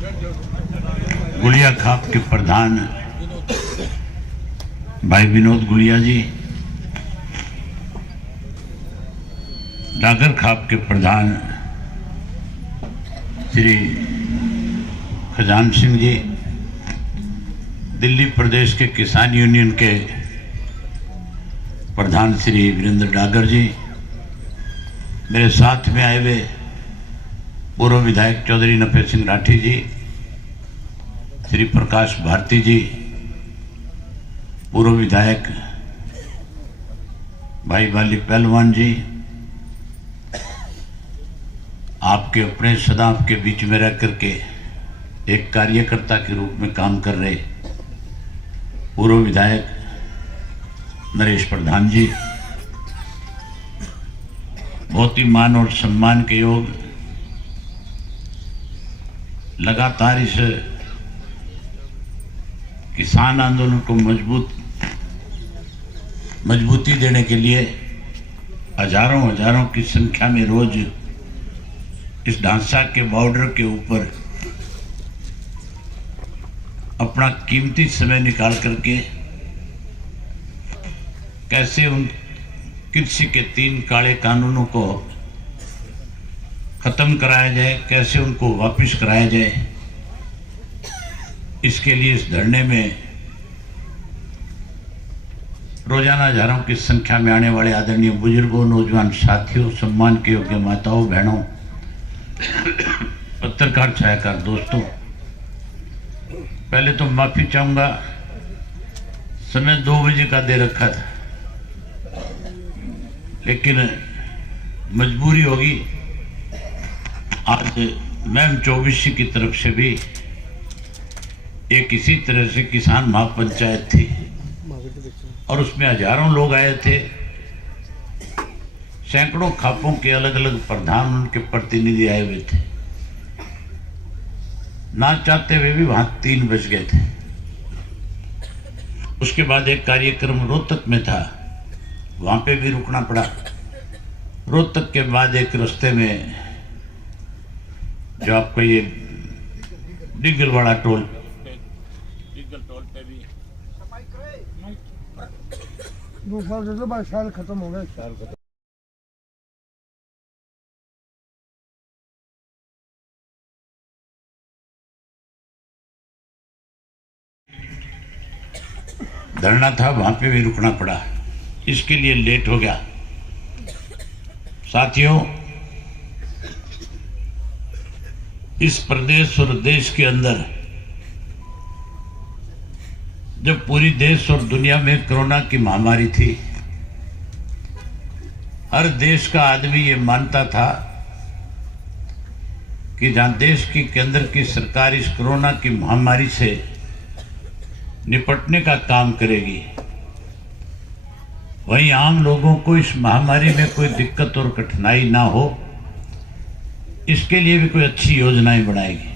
गुड़िया खाप के प्रधान भाई विनोद गुड़िया जी, डागर खाप के प्रधान श्री खजान सिंह जी, दिल्ली प्रदेश के किसान यूनियन के प्रधान श्री वीरेंद्र डागर जी, मेरे साथ में आए हुए पूर्व विधायक चौधरी नफे सिंह राठी जी, श्री प्रकाश भारती जी, पूर्व विधायक भाई बाली पहलवान जी, आपके अपने सदा आपके बीच में रह करके एक कार्यकर्ता के रूप में काम कर रहे पूर्व विधायक नरेश प्रधान जी, बहुत ही मान और सम्मान के योग, लगातार इस किसान आंदोलन को मजबूती देने के लिए हजारों की संख्या में रोज इस ढांसा के बॉर्डर के ऊपर अपना कीमती समय निकाल करके कैसे उन कृषि के 3 काले कानूनों को खत्म कराया जाए, कैसे उनको वापस कराया जाए, इसके लिए इस धरने में रोजाना हजारों की संख्या में आने वाले आदरणीय बुजुर्गों, नौजवान साथियों, सम्मान के योग्य माताओं, बहनों, पत्रकार छायाकार दोस्तों, पहले तो माफी चाहूंगा, समय 2 बजे का दे रखा था, लेकिन मजबूरी होगी। आज मैम 24 की तरफ से भी एक इसी तरह से किसान महापंचायत थी और उसमें हजारों लोग आए थे, सैकड़ों खापों के अलग अलग प्रधान, उनके प्रतिनिधि आए हुए थे। ना चाहते हुए भी वहां 3 बज गए थे। उसके बाद एक कार्यक्रम रोहतक में था, वहां पे भी रुकना पड़ा। रोहतक के बाद एक रास्ते में जो आपको ये डिगलवाड़ा टोल पे भी 2 साल से तो साल खत्म हो गया, साल खत्म। धरना था, वहां पे भी रुकना पड़ा, इसके लिए लेट हो गया। साथियों, इस प्रदेश और देश के अंदर जब पूरी देश और दुनिया में कोरोना की महामारी थी, हर देश का आदमी ये मानता था कि जहां देश की केंद्र की सरकार इस कोरोना की महामारी से निपटने का काम करेगी, वहीं आम लोगों को इस महामारी में कोई दिक्कत और कठिनाई ना हो, इसके लिए भी कोई अच्छी योजनाएं बनाएगी।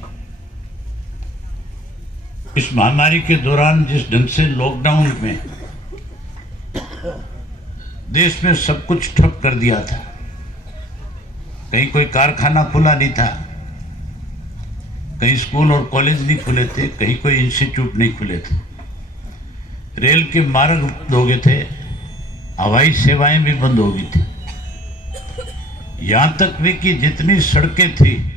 इस महामारी के दौरान जिस ढंग से लॉकडाउन में देश में सब कुछ ठप कर दिया था, कहीं कोई कारखाना खुला नहीं था, कहीं स्कूल और कॉलेज नहीं खुले थे, कहीं कोई इंस्टीट्यूट नहीं खुले थे, रेल के मार्ग बंद हो गए थे, हवाई सेवाएं भी बंद हो गई थी, यहां तक भी कि जितनी सड़कें थी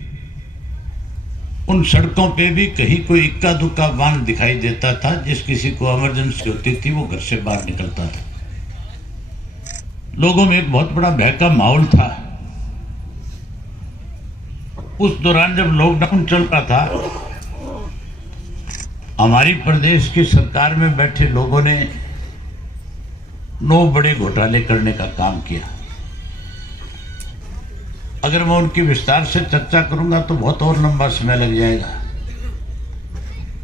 उन सड़कों पे भी कहीं कोई इक्का दुक्का वाहन दिखाई देता था, जिस किसी को इमरजेंसी होती थी वो घर से बाहर निकलता था। लोगों में एक बहुत बड़ा भय का माहौल था। उस दौरान जब लॉकडाउन चल रहा था, हमारी प्रदेश की सरकार में बैठे लोगों ने 9 बड़े घोटाले करने का काम किया। अगर मैं उनकी विस्तार से चर्चा करूंगा तो बहुत और लंबा समय लग जाएगा।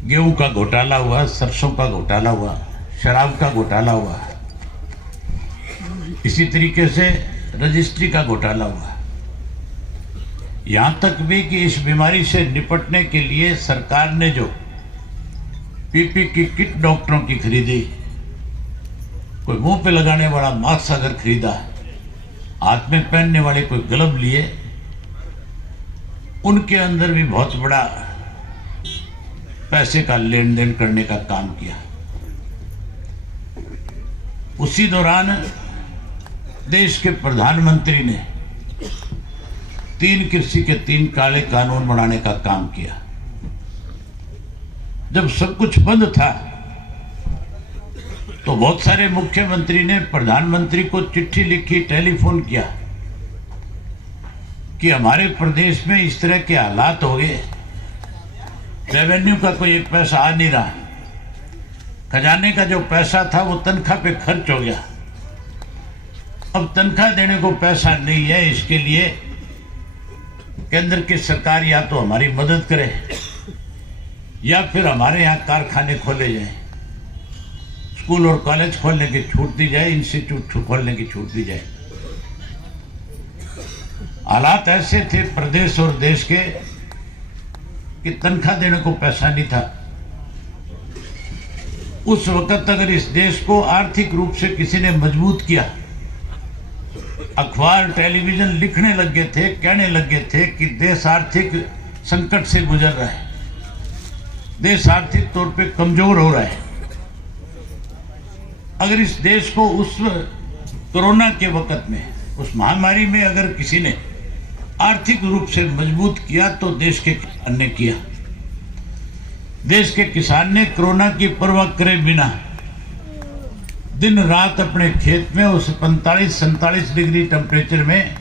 गेहूं का घोटाला हुआ, सरसों का घोटाला हुआ, शराब का घोटाला हुआ, इसी तरीके से रजिस्ट्री का घोटाला हुआ। यहां तक भी कि इस बीमारी से निपटने के लिए सरकार ने जो पीपी की किट डॉक्टरों की खरीदी, कोई मुंह पे लगाने वाला मास्क अगर खरीदा, हाथ में पहनने वाले कोई ग्लव लिए, उनके अंदर भी बहुत बड़ा पैसे का लेन देन करने का काम किया। उसी दौरान देश के प्रधानमंत्री ने 3 कृषि के 3 काले कानून बनाने का काम किया। जब सब कुछ बंद था तो बहुत सारे मुख्यमंत्री ने प्रधानमंत्री को चिट्ठी लिखी, टेलीफोन किया कि हमारे प्रदेश में इस तरह के हालात हो गए, रेवेन्यू का कोई एक पैसा आ नहीं रहा, खजाने का जो पैसा था वो तनख्वाह पे खर्च हो गया, अब तनख्वाह देने को पैसा नहीं है। इसके लिए केंद्र की सरकार या तो हमारी मदद करे या फिर हमारे यहाँ कारखाने खोले जाएं, स्कूल और कॉलेज खोलने की छूट दी जाए, इंस्टीट्यूट खोलने की छूट दी जाए। हालात ऐसे थे प्रदेश और देश के कि तनख्वाह देने को पैसा नहीं था। उस वक्त अगर इस देश को आर्थिक रूप से किसी ने मजबूत किया, अखबार टेलीविजन लिखने लग गए थे, कहने लग गए थे कि देश आर्थिक संकट से गुजर रहा है, देश आर्थिक तौर पे कमजोर हो रहा है। अगर इस देश को उस कोरोना के वक्त में, उस महामारी में अगर किसी ने आर्थिक रूप से मजबूत किया तो देश के किसान ने किया। देश के किसान ने कोरोना की परवाह करे बिना दिन रात अपने खेत में उस 45-47 डिग्री टेम्परेचर में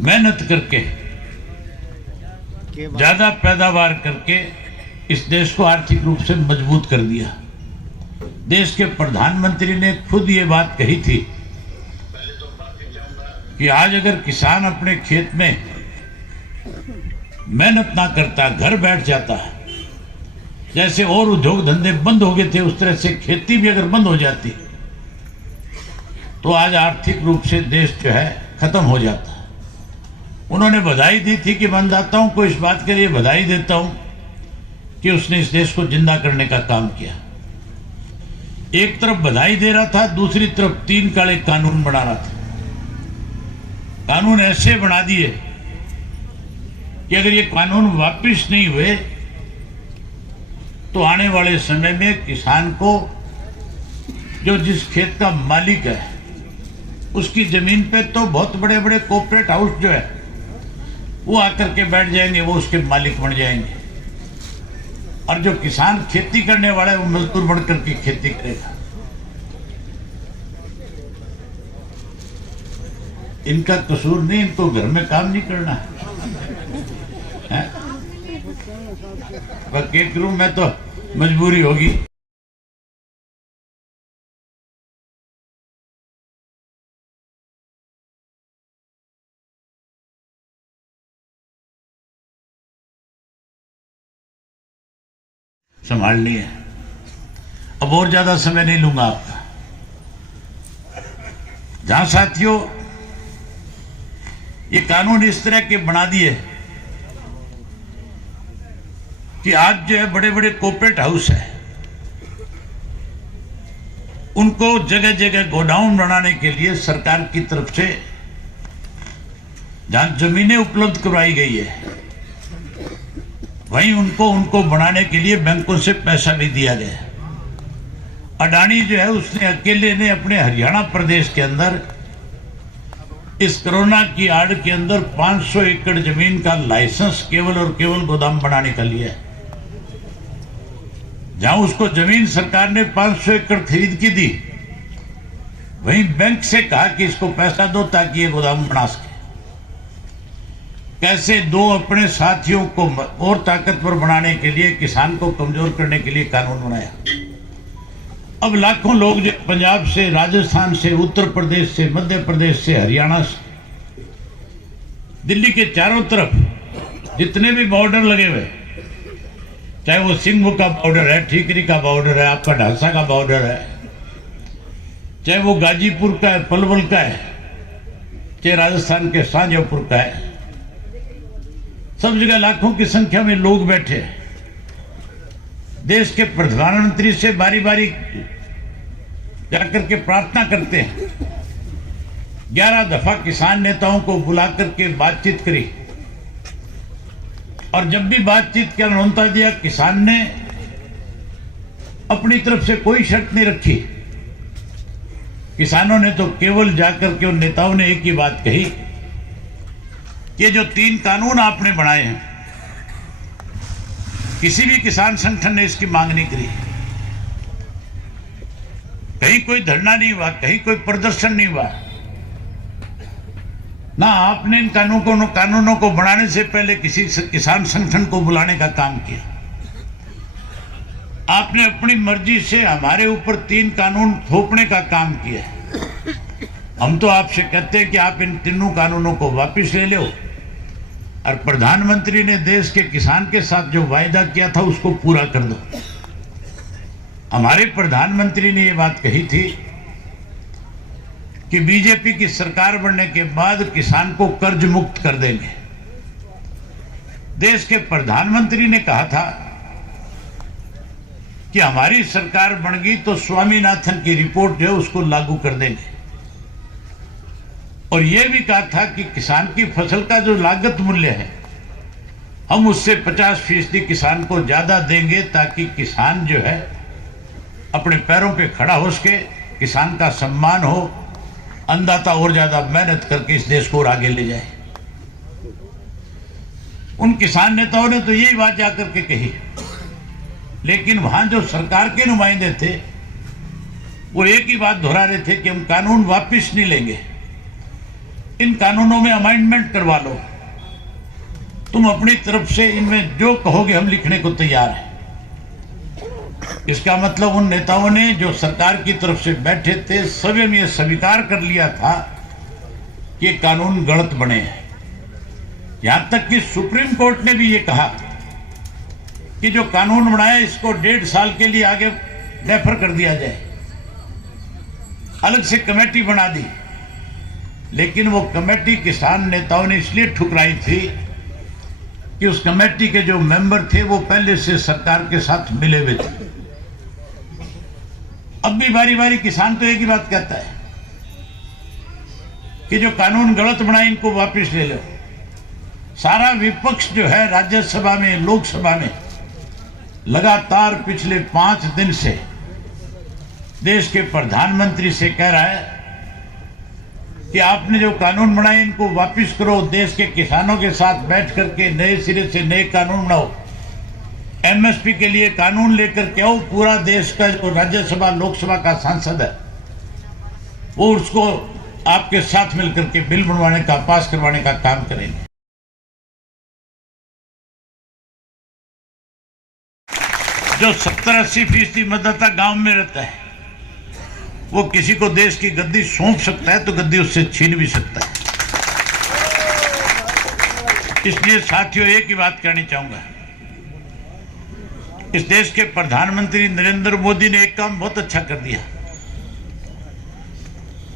मेहनत करके ज्यादा पैदावार करके इस देश को आर्थिक रूप से मजबूत कर दिया। देश के प्रधानमंत्री ने खुद ये बात कही थी कि आज अगर किसान अपने खेत में मेहनत ना करता, घर बैठ जाता, जैसे और उद्योग धंधे बंद हो गए थे उस तरह से खेती भी अगर बंद हो जाती तो आज आर्थिक रूप से देश जो है खत्म हो जाता। उन्होंने बधाई दी थी कि मैं अन्नदाताओं को इस बात के लिए बधाई देता हूं कि उसने इस देश को जिंदा करने का काम किया। एक तरफ बधाई दे रहा था, दूसरी तरफ 3 काले कानून बना रहा था। कानून ऐसे बना दिए कि अगर ये कानून वापस नहीं हुए तो आने वाले समय में किसान को, जो जिस खेत का मालिक है, उसकी जमीन पे तो बहुत बड़े बड़े कॉर्पोरेट हाउस जो है वो आकर के बैठ जाएंगे, वो उसके मालिक बन जाएंगे, और जो किसान खेती करने वाला है वो मजदूर बनकर के खेती करेगा। इनका कसूर नहीं, इनको घर में काम नहीं करना है। क्या करूं मैं, तो मजबूरी होगी। संभालनी है। अब और ज्यादा समय नहीं लूंगा आपका। जहां साथियों ये कानून इस तरह के बना दिए कि आज जो है बड़े बड़े कॉर्पोरेट हाउस है, उनको जगह जगह गोडाउन बनाने के लिए सरकार की तरफ से जहां जमीनें उपलब्ध करवाई गई है वहीं उनको बनाने के लिए बैंकों से पैसा भी दिया गया। अडानी जो है उसने अकेले ने अपने हरियाणा प्रदेश के अंदर इस कोरोना की आड़ के अंदर 500 एकड़ जमीन का लाइसेंस केवल और केवल गोदाम बनाने का लिया है। जहां उसको जमीन सरकार ने 500 एकड़ खरीद की दी, वहीं बैंक से कहा कि इसको पैसा दो ताकि ये गोदाम बना सके। कैसे दो अपने साथियों को और ताकतवर बनाने के लिए, किसान को कमजोर करने के लिए कानून बनाया। अब लाखों लोग जो पंजाब से, राजस्थान से, उत्तर प्रदेश से, मध्य प्रदेश से, हरियाणा से, दिल्ली के चारों तरफ जितने भी बॉर्डर लगे हुए, चाहे वो सिंघू का बॉर्डर है, ठीकरी का बॉर्डर है, आपका ढांसा का बॉर्डर है, चाहे वो गाजीपुर का है, पलवल का है, चाहे राजस्थान के शाहजहांपुर का है, सब जगह लाखों की संख्या में लोग बैठे देश के प्रधानमंत्री से बारी बारी जाकर के प्रार्थना करते हैं। 11 दफा किसान नेताओं को बुला करके बातचीत करी, और जब भी बातचीत का न्योता दिया, किसान ने अपनी तरफ से कोई शर्त नहीं रखी। किसानों ने तो केवल जाकर के उन नेताओं ने एक ही बात कही कि ये जो 3 कानून आपने बनाए हैं, किसी भी किसान संगठन ने इसकी मांग नहीं करी। कहीं कोई धरना नहीं हुआ, कहीं कोई प्रदर्शन नहीं हुआ। ना आपने इन कानूनों को बनाने से पहले किसी किसान संगठन को बुलाने का काम किया। आपने अपनी मर्जी से हमारे ऊपर 3 कानून थोपने का काम किया है। हम तो आपसे कहते हैं कि आप इन तीनों कानूनों को वापस ले लो और प्रधानमंत्री ने देश के किसान के साथ जो वायदा किया था उसको पूरा कर दो। हमारे प्रधानमंत्री ने ये बात कही थी कि बीजेपी की सरकार बनने के बाद किसान को कर्ज मुक्त कर देंगे। देश के प्रधानमंत्री ने कहा था कि हमारी सरकार बन गई तो स्वामीनाथन की रिपोर्ट जो है उसको लागू कर देंगे। और यह भी कहा था कि किसान की फसल का जो लागत मूल्य है हम उससे 50% किसान को ज्यादा देंगे, ताकि किसान जो है अपने पैरों पे खड़ा हो सके, किसान का सम्मान हो, अन्नदाता और ज्यादा मेहनत करके इस देश को और आगे ले जाए। उन किसान नेताओं ने तो यही बात जाकर के कही, लेकिन वहां जो सरकार के नुमाइंदे थे वो एक ही बात दोहरा रहे थे कि हम कानून वापस नहीं लेंगे, इन कानूनों में अमेंडमेंट करवा लो, तुम अपनी तरफ से इनमें जो कहोगे हम लिखने को तैयार हैं। इसका मतलब उन नेताओं ने जो सरकार की तरफ से बैठे थे स्वयं ये स्वीकार कर लिया था कि ये कानून गलत बने हैं। यहां तक कि सुप्रीम कोर्ट ने भी ये कहा कि जो कानून बनाया इसको 1.5 साल के लिए आगे रेफर कर दिया जाए। अलग से कमेटी बना दी, लेकिन वो कमेटी किसान नेताओं ने इसलिए ठुकराई थी कि उस कमेटी के जो मेंबर थे वो पहले से सरकार के साथ मिले हुए थे। अब भी बारी बारी किसान तो एक ही बात कहता है कि जो कानून गलत बनाए इनको वापस ले लो। सारा विपक्ष जो है राज्यसभा में, लोकसभा में लगातार पिछले 5 दिन से देश के प्रधानमंत्री से कह रहा है कि आपने जो कानून बनाए इनको वापस करो, देश के किसानों के साथ बैठ करके नए सिरे से नए कानून बनाओ, एमएसपी के लिए कानून लेकर के आओ। पूरा देश का जो राज्यसभा लोकसभा का सांसद है वो उसको आपके साथ मिलकर के बिल बनवाने का, पास करवाने का काम करेंगे। जो 70-80% मतदाता गांव में रहता है वो किसी को देश की गद्दी सौंप सकता है तो गद्दी उससे छीन भी सकता है। इसलिए साथियों एक ही बात कहनी चाहूंगा, इस देश के प्रधानमंत्री नरेंद्र मोदी ने एक काम बहुत अच्छा कर दिया।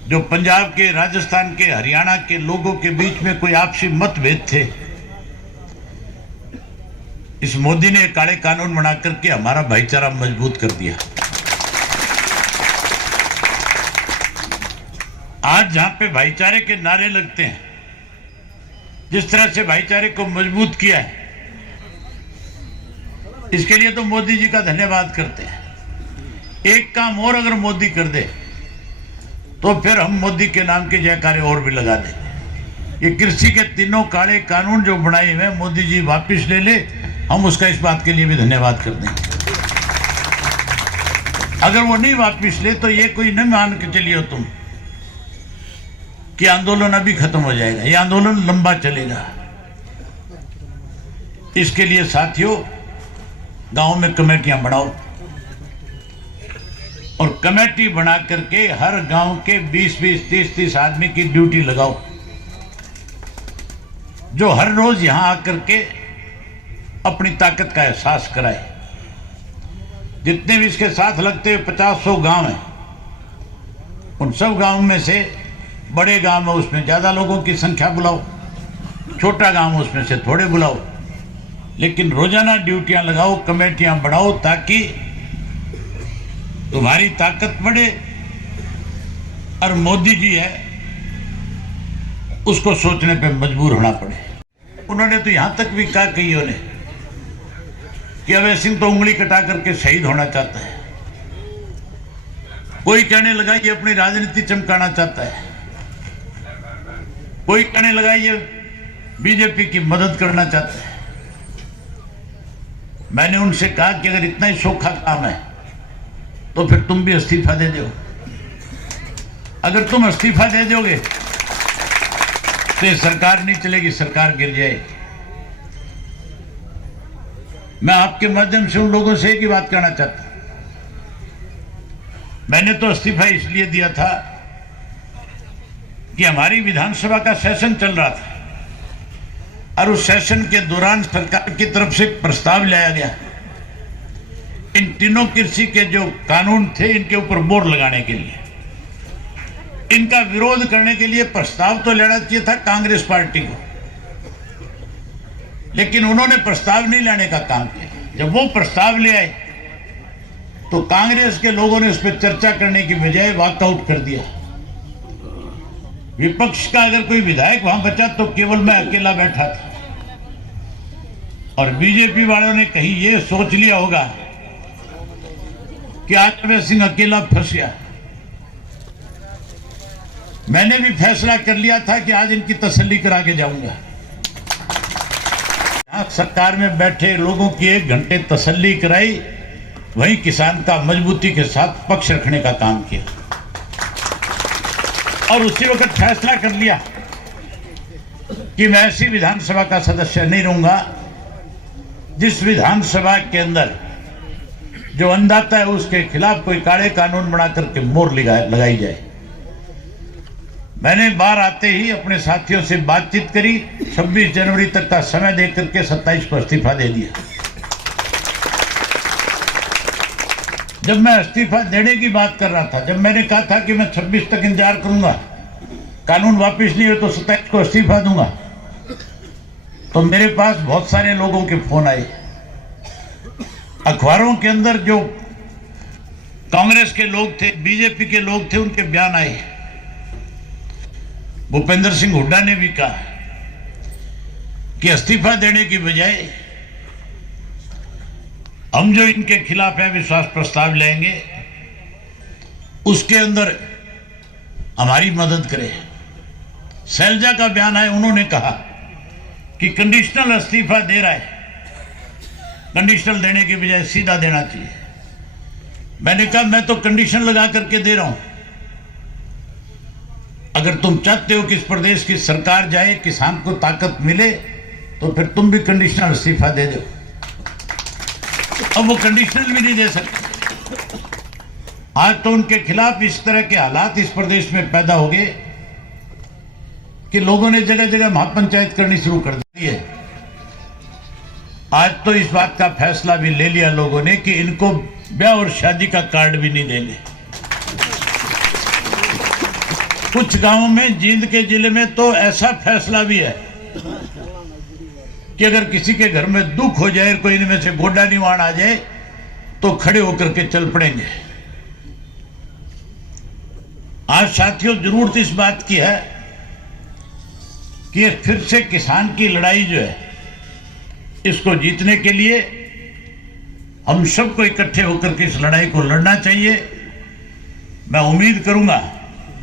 जो पंजाब के, राजस्थान के, हरियाणा के लोगों के बीच में कोई आपसी मतभेद थे, इस मोदी ने काले कानून बना करके हमारा भाईचारा मजबूत कर दिया। आज जहां पे भाईचारे के नारे लगते हैं, जिस तरह से भाईचारे को मजबूत किया है, इसके लिए तो मोदी जी का धन्यवाद करते हैं। एक काम और अगर मोदी कर दे तो फिर हम मोदी के नाम के जयकारे और भी लगा देंगे। ये कृषि के 3 काले कानून जो बनाए हुए मोदी जी वापस ले ले, हम उसका इस बात के लिए भी धन्यवाद कर देंगे। अगर वो नहीं वापस ले तो ये कोई न मान के चलिए तुम कि आंदोलन अभी खत्म हो जाएगा, ये आंदोलन लंबा चलेगा। इसके लिए साथियों गांव में कमेटियां बनाओ और कमेटी बना करके हर गांव के 20-20, 30-30 आदमी की ड्यूटी लगाओ, जो हर रोज यहां आकर के अपनी ताकत का एहसास कराए। जितने भी इसके साथ लगते हुए 50-100 गांव हैं, उन सब गांव में से बड़े गांव है उसमें ज्यादा लोगों की संख्या बुलाओ, छोटा गांव उसमें से थोड़े बुलाओ, लेकिन रोजाना ड्यूटियां लगाओ, कमेटियां बढ़ाओ, ताकि तुम्हारी ताकत बढ़े और मोदी जी है उसको सोचने पे मजबूर होना पड़े। उन्होंने तो यहां तक भी कहा कईयों ने कि अभय सिंह तो उंगली कटा करके शहीद होना चाहता है। कोई कहने लगा ये अपनी राजनीति चमकाना चाहता है, कोई कहने लगा ये बीजेपी की मदद करना चाहता है। मैंने उनसे कहा कि अगर इतना ही सोखा काम है तो फिर तुम भी इस्तीफा दे दो। अगर तुम इस्तीफा दे दोगे तो ये सरकार नहीं चलेगी, सरकार गिर जाएगी। मैं आपके माध्यम से उन लोगों से एक ही बात कहना चाहता हूं, मैंने तो इस्तीफा इसलिए दिया था कि हमारी विधानसभा का सेशन चल रहा था और उस सेशन के दौरान सरकार की तरफ से प्रस्ताव लाया गया इन तीनों कृषि के जो कानून थे इनके ऊपर बोर्ड लगाने के लिए, इनका विरोध करने के लिए प्रस्ताव तो लेना चाहिए था कांग्रेस पार्टी को, लेकिन उन्होंने प्रस्ताव नहीं लाने का काम किया। जब वो प्रस्ताव ले आए तो कांग्रेस के लोगों ने उस पर चर्चा करने की बजाय वॉकआउट कर दिया। विपक्ष का अगर कोई विधायक वहां बचा तो केवल मैं अकेला बैठा था और बीजेपी वालों ने कहीं ये सोच लिया होगा कि आज अभय सिंह अकेला फंस गया। मैंने भी फैसला कर लिया था कि आज इनकी तसल्ली करा के जाऊंगा। सरकार में बैठे लोगों की 1 घंटे तसल्ली कराई, वहीं किसान का मजबूती के साथ पक्ष रखने का काम किया और उसी वक्त फैसला कर लिया कि मैं ऐसी विधानसभा का सदस्य नहीं रहूंगा जिस विधानसभा के अंदर जो अन्नदाता है उसके खिलाफ कोई काले कानून बना करके मोहर लगाई जाए। मैंने बाहर आते ही अपने साथियों से बातचीत करी, 26 जनवरी तक का समय देकर के 27 को इस्तीफा दे दिया। जब मैं इस्तीफा देने की बात कर रहा था, जब मैंने कहा था कि मैं 26 तक इंतजार करूंगा, कानून वापस नहीं हो तो 27 को इस्तीफा दूंगा, तो मेरे पास बहुत सारे लोगों के फोन आए। अखबारों के अंदर जो कांग्रेस के लोग थे, बीजेपी के लोग थे, उनके बयान आए। भूपेंद्र सिंह हुड्डा ने भी कहा कि इस्तीफा देने की बजाय हम जो इनके खिलाफ है विश्वास प्रस्ताव लाएंगे उसके अंदर हमारी मदद करें। शैलजा का बयान है, उन्होंने कहा कि कंडीशनल इस्तीफा दे रहा है, कंडीशनल देने की बजाय सीधा देना चाहिए। मैंने कहा मैं तो कंडीशन लगा करके दे रहा हूं, अगर तुम चाहते हो कि इस प्रदेश की सरकार जाए, किसान को ताकत मिले, तो फिर तुम भी कंडीशनल इस्तीफा दे दो। अब वो कंडीशनल भी नहीं दे सकते। आज तो उनके खिलाफ इस तरह के हालात इस प्रदेश में पैदा हो गए कि लोगों ने जगह जगह महापंचायत करनी शुरू कर दी है। आज तो इस बात का फैसला भी ले लिया लोगों ने कि इनको ब्याह और शादी का कार्ड भी नहीं देंगे। कुछ गांवों में, जींद के जिले में तो ऐसा फैसला भी है कि अगर किसी के घर में दुख हो जाए, कोई इनमें से गोडा निवाण आ जाए, तो खड़े होकर के चल पड़ेंगे। आज साथियों जरूरत इस बात की है कि फिर से किसान की लड़ाई जो है, इसको जीतने के लिए हम सबको इकट्ठे होकर के इस लड़ाई को लड़ना चाहिए। मैं उम्मीद करूंगा